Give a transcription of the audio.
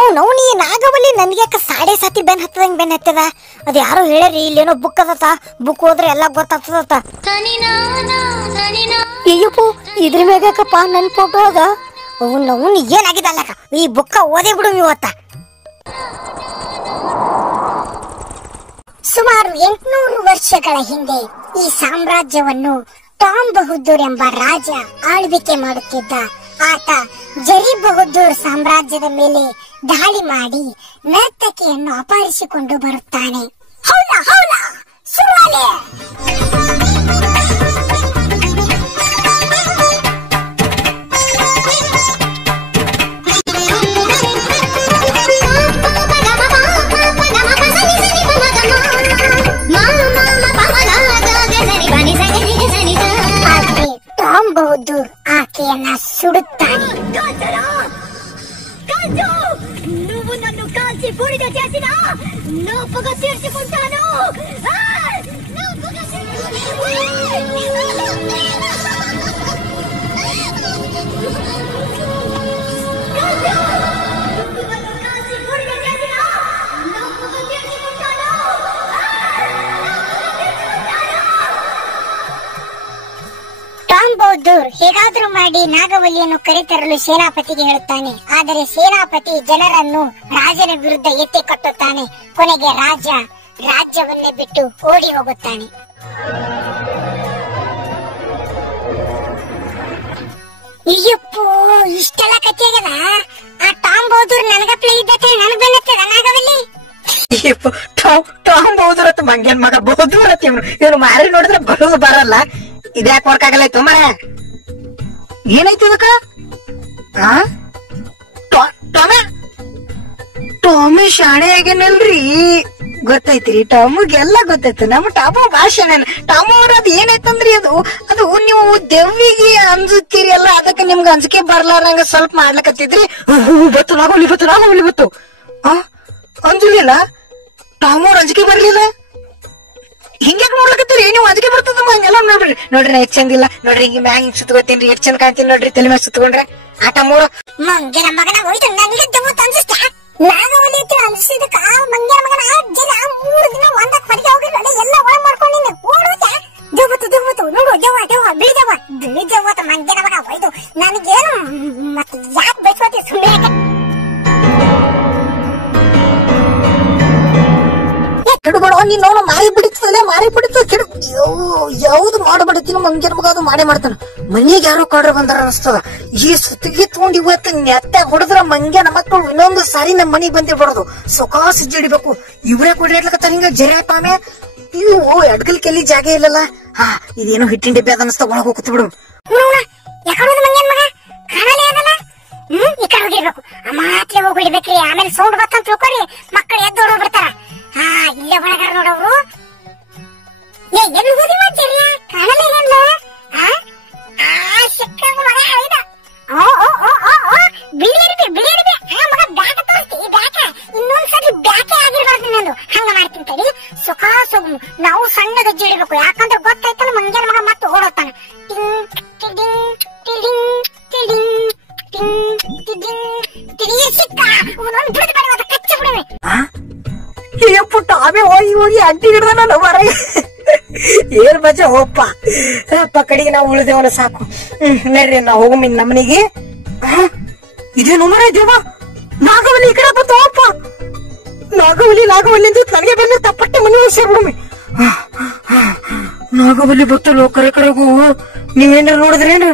ಅವ್ನವ್ನಿ ನಾಗವಲ್ಲಿ ನನ್ಗ್ಯಾಕ ಸಾಡೆ ಸಾತಿ ಬೆನ್ ಹತ್ತದಂಗ್ ಬೆನ್ ಹತ್ತದ. ಅದ್ ಯಾರು ಹೇಳ್ರಿ ಇಲ್ಲೇನೋ ಬುಕ್ ಅದತ್ತ, ಬುಕ್ ಹೋದ್ರೆ ಎಲ್ಲ ಗೊತ್ತಾಗ್ತದತ್ತ. ಅಯ್ಯಪ್ಪು ಇದ್ರ ಮ್ಯಾಗಪ್ಪ ನನ್ ಫೋಟೋ ಅದ. ಅವ್ನವ್ನಿ ಏನಾಗಿದೆ ಅಲ್ಲಕ, ಈ ಬುಕ್ಕ ಓದೇ ಬಿಡು ಇವತ್ತ. ಸುಮಾರು 800 ವರ್ಷಗಳ ಹಿಂದೆ ಈ ಸಾಮ್ರಾಜ್ಯವನ್ನು ಟಾಮ್ ಬಹದ್ದೂರ್ ಎಂಬ ರಾಜ ಆಳ್ವಿಕೆ ಮಾಡುತ್ತಿದ್ದ. ಆತ ಜರೀಬ್ ಬಹದ್ದೂರ್ ಸಾಮ್ರಾಜ್ಯದ ಮೇಲೆ ದಾಳಿ ಮಾಡಿ ನರ್ತಕಿಯನ್ನು ಅಪಹರಿಸಿಕೊಂಡು ಬರುತ್ತಾನೆ. ಹೌಲಾ ಹೌಲಾ ಸುರಾಲೆ ಟಾಮ್ ಬಹದ್ದೂರ್ ಆಕೆಯನ್ನ ಸುಡುತ್ತಾನೆ. నువ్వు నన్ను కాల్చి బూడిద చేసినా నా పగ తీర్చుకుంటాను. ಟಾಮ್ ಬಹದ್ದೂರ್ ಹೇಗಾದ್ರೂ ಮಾಡಿ ನಾಗವಲ್ಲಿಯನ್ನು ಕರೆತರಲು ಸೇನಾಪತಿಗೆ ಹೇಳುತ್ತಾನೆ. ಆದರೆ ಸೇನಾಪತಿ ಜನರನ್ನು ರಾಜನ ವಿರುದ್ಧ ಎತ್ತಿ ಕಟ್ಟುತ್ತಾನೆ. ಕೊನೆಗೆ ರಾಜ ರಾಜ್ಯವನ್ನೇ ಬಿಟ್ಟು ಓಡಿ ಹೋಗುತ್ತಾನೆ. ಅಯ್ಯಪ್ಪೋ ಇಷ್ಟೆಲ್ಲ ಕಥೆ ಆಗದ. ಆ ಟಾಮ್ ಬಹದ್ದೂರ್ ನನಗಪ್ಲೆ ಇದ್ದಕ್ಕೆ ನನಗ್ ಬೆನ್ನತ್ತದ ನಾಗವಲ್ಲಿ. ಟಾಮ್ ಬಹದ್ದೂರ್ ಅಂತ ಮಂಗೇನ್ ಮಗ ಬಹದ್ದೂರ್ ಅಂತ ಇವನು ಮಾರಿ ನೋಡಿದ್ರೆ ಬರೋದು ಬರಲ್ಲ. ಇದ್ಯಾಕೆ ವರ್ಕ್ ಆಗಲ್ಲ ಮರ? ಏನಾಯ್ತು ಇದಕ್ಕ? ಟಾಮಿ ಶಾಣೆ ಆಗೇನಲ್ರಿ, ಗೊತ್ತೈತ್ರಿ. ಟಾಮುಗೆಲ್ಲ ಗೊತ್ತೈತಿ. ನಮ್ಮ ಟಾಮು ಭಾಷೆ ಟಾಮು ಅವ್ರ ಅದ್ ಏನಾಯ್ತಂದ್ರಿ, ಅದು ನೀವು ದೆವ್ವಿಗೆ ಅಂಜುತ್ತೀರಿ ಅಲ್ಲ, ಅದಕ್ಕೆ ನಿಮ್ಗೆ ಅಂಜಿಕೆ ಬರ್ಲಾರಂಗ ಸ್ವಲ್ಪ ಮಾಡ್ಲಕತ್ತಿದ್ರಿ. ಬತ್ತು ನಾಗೋಲಿ ಬತ್ತು ಅಂಜಲಿಲ್ಲ. ಟಾಮು ಅವ್ರ ಅಂಜಿಕೆ ಬರ್ಲಿಲ್ಲ. ಹಿಂಗ್ಯಾಕ ನೋಡ್ಲಕತ್ತೀರಿ ನೀವು? ಅದಕ್ಕೆ ಬರ್ತದ ಹಂಗೆಲ್ಲ ನೋಡ್ರಿ. ನೋಡ್ರಿ ನಾ ಎಷ್ಟ್ ಚಂದಿಲ್ಲ ನೋಡ್ರಿ, ಹಿಂಗ ಮ್ಯಾಗ ಹಿಂಗ್ ಸುತ್ಕೋತೀನಿ, ಎಷ್ಟ್ ಚಂದ ಕಾಣ್ತೀನಿ ನೋಡ್ರಿ. ತಲೆ ಮ್ಯಾಗ ಸುತ್ಕೊಂಡ್ರೆ ಆಟ ಮೂರು ಮಂಗನ ಮಗನ ಹೋಯ್ತು. ನನಗೆ ದೆವ್ವತ್ ಅನ್ಸಿಸ್ತಾ ನಾಗವಲ್ಲಿ ಅನ್ಸಿದಕ್ಕ ಮಂಗನ ಮಗನ 3 ದಿನ ಒಂದಕ್ಕೆ ಹೊರಗೆ ಹೋಗಿಲ್ಲ, ಎಲ್ಲ ಒಳ ಮಾಡ್ಕೊಂಡಿನಿ. ಓಡೋದ ದೆವ್ವತ್ತು ನೋಡು, ದೆವ್ವ ಬಿಳಿ ದೆವ್ವತ್ತ ಮಂಗನ ಮಗ ಹೋಯ್ತು. ನನಗೇನು ಮತ್ತೆ ಯಾಕೆ ಬೈಸ್ಕೋತಿ ಸುಮ್ಮನೆ? ಕೆಡುಗಡ ನೀನು ಮಾರಿ ಬಿಡಿತದ ಯಾವ್ದು ಮಾಡಬಿಡ್ತೀನಿ ಮಂಗೇನ ಮಗ, ಅದು ಮಾಡೇ ಮಾಡ್ತಾನ. ಮನಿಗೆ ಯಾರೋ ಕಡ್ರ ಬಂದಾರ ಅನಿಸ್ತದ. ಈ ಸುತ್ತಿಗೆ ತಗೊಂಡ್ ಇವತ್ತು ನೆತ್ತಾಗ ಹೊಡೆದ್ರ ಮಂಗ್ಯನ ಮಕ್ಕಳು ಇನ್ನೊಂದು ಸಾರಿ ನಮ್ಮ ಮನಿಗ್ ಬಂದಿರ್ಬಾರ್ದು. ಸೊಕಾಸ್ ಜಿಡಿಬೇಕು. ಇವ್ರೇ ಕೊಡ್ಲಿರ್ಲಕತ್ತಾರ ಹಿಂಗ ಜರಿ ಆತಾಮೆ. ಇವು ಎಡ್ಗಲ್ ಕೆಲಿ ಜಾಗ ಇಲ್ಲಲ್ಲ. ಇದೇನೋ ಹಿಟ್ಟಿನ ಡಬ್ಬಿ ಅದ ಅನಿಸ್ತಾ, ಒಳಗ ಹೋಗ್ತಿ ಬಿಡು. ಈ ಕಡೆ ಹೋಗಿರ್ಬೇಕು, ಮಾತ್ರ ಹೋಗಿಡ್ಬೇಕ್ರಿ. ಆಮೇಲೆ ಸೌಂಡ್ ಬರ್ತಂತ ತಿಳ್ಕೊರಿ, ಮಕ್ಕಳು ಎದ್ದು ಹೊಡೋಗ್ಬಿಡ್ತಾರ. ಇಲ್ಲೇ ಒಳಗಾರ ನೋಡವ್ರು. ಎಲ್ಲಿ ಹೋದಿ ಮಾಡ್ತೀರಿ? ಕಾಣಲೇ ಇಲ್ಲ. ಬಿಳಿ ಮಗ ಬ್ಯಾಕ ತೋರಿಸ್ತಿ. ಬ್ಯಾಕ ಇನ್ನೊಂದ್ಸರಿ ಬ್ಯಾಕೆ ಆಗಿರ್ಬಾರ್ದು ನಂದು. ಹಂಗ ಮಾಡ್ತೀನಿ ತಡಿ. ಸುಖಾಸು ನಾವು ಸಣ್ಣ ಗಜ್ಜಿ ಹಿಡಿಬೇಕು, ಯಾಕಂದ್ರೆ ಗೊತ್ತಾಯ್ತಲ್ಲ ಮಂಗ್ಯನ ಮಗ ಮತ್ತೆ ಓಡೋತಾನ. ಸಿಕ್ಕ ಬಿಡದ್ ಬರೀ ಮತ್ತೆ ಕಚ್ಚಿ ಬಿಡುವೆ. ಅಯ್ಯಪ್ಪ ಟಾಮೆ ಹೋಗಿ ಅಂಟಿ ಹಿಡ್ದ ನಾನು ಮರ. ಏನ್ ಬಜ ಹೋಪ್ಪ ಕಡೆಗೆ ನಾವು ಉಳಿದೇವಲ್ಲ ಸಾಕು. ನಡ್ರಿ ನಾ ಹೋಗಮಿನ್ ನಮ್ಮನಿಗೆ. ಇದೇನು ಮರ ದೇವ, ನಾಗವಲ್ಲಿ ಈ ಕಡೆ ಬತ್ತ ಹೋಪ್ಪ. ನಾಗವಲ್ಲಿ ಅಂತ ನನಗೆ ಬಂದ ತಪ್ಪಟ್ಟೆ ಮನೆ ಸೇರ್ಬಿಡಮಿ. ನಾಗವಲ್ಲಿ ಬತ್ತಲ್ಲ ಕರೆ ಕರೆಗೂ. ನೀವೇನಾರ ನೋಡಿದ್ರೇನು?